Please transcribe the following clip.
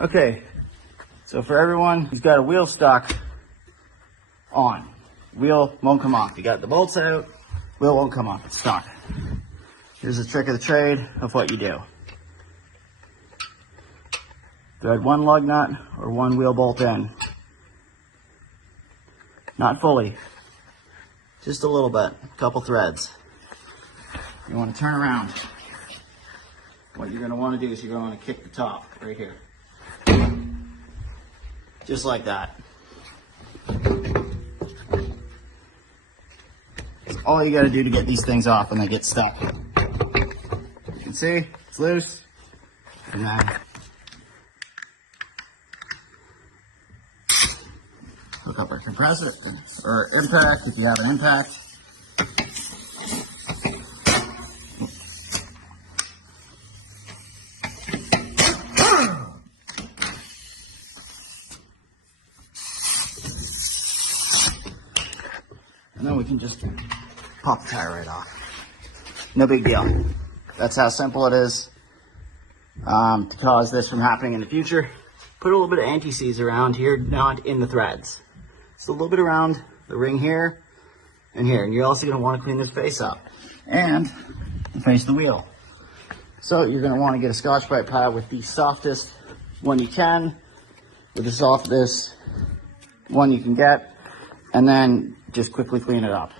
Okay, so for everyone who's got a wheel stuck on, wheel won't come off. You got the bolts out, wheel won't come off, it's stuck. Here's the trick of the trade of what you do. Thread one lug nut or one wheel bolt in. Not fully, just a little bit, a couple threads. You want to turn around. What you're going to want to do is you're going to kick the top right here. Just like that. That's all you got to do to get these things off when they get stuck. You can see it's loose. And then hook up our compressor or impact if you have an impact. And then we can just pop the tire right off. No big deal. That's how simple it is to cause this from happening in the future. Put a little bit of anti-seize around here, not in the threads. Just a little bit around the ring here and here. And you're also going to want to clean this face up and the face of the wheel. So you're going to want to get a Scotch-Brite pad with the softest one you can, with the softest one you can get, and then just quickly clean it up.